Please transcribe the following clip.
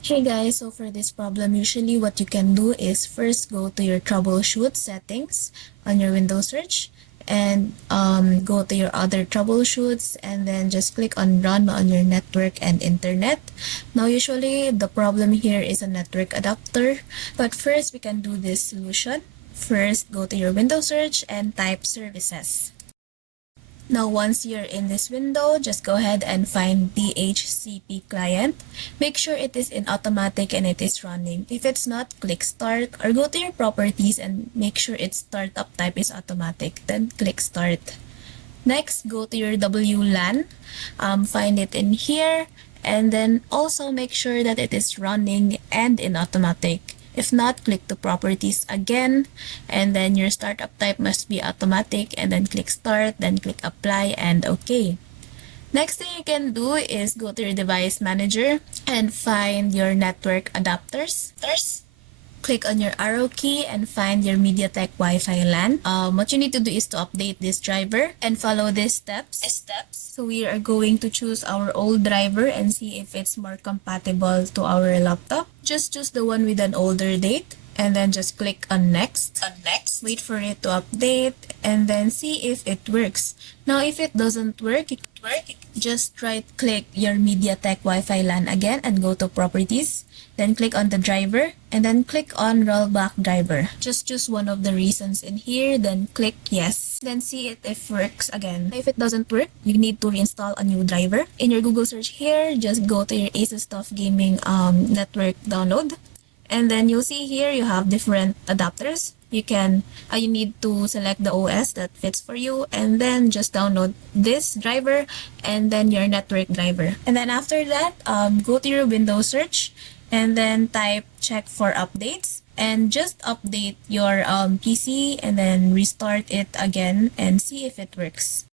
Hey guys, so for this problem, usually what you can do is first go to your troubleshoot settings on your Windows search and go to your other troubleshoots and then just click on run on your network and internet. Now usually the problem here is a network adapter, but first we can do this solution. First go to your Windows search and type services. Now, once you're in this window, just go ahead and find DHCP client. Make sure it is in automatic and it is running. If it's not, click start or go to your properties and make sure its startup type is automatic. Then click start. Next, go to your WLAN. Find it in here and then also make sure that it is running and in automatic. If not, click to properties again and then your startup type must be automatic and then click start, then click apply and okay. Next thing you can do is go to your device manager and find your network adapters. Click on your arrow key and find your MediaTek Wi-Fi LAN. What you need to do is to update this driver and follow these steps. So we are going to choose our old driver and see if it's more compatible to our laptop. Just choose the one with an older date and then just click on next. Wait for it to update and then see if it works. Now if it doesn't work, just right click your MediaTek Wi-Fi LAN again and go to properties. Then click on the driver and then click on rollback driver. Just choose one of the reasons in here, then click yes. Then see it if works again. If it doesn't work, you need to reinstall a new driver. In your Google search here, just go to your ASUS TUF gaming network download. And then you'll see here you have different adapters. You need to select the OS that fits for you and then just download this driver and then your network driver. And then after that, go to your Windows search and then type check for updates and just update your PC and then restart it again and see if it works.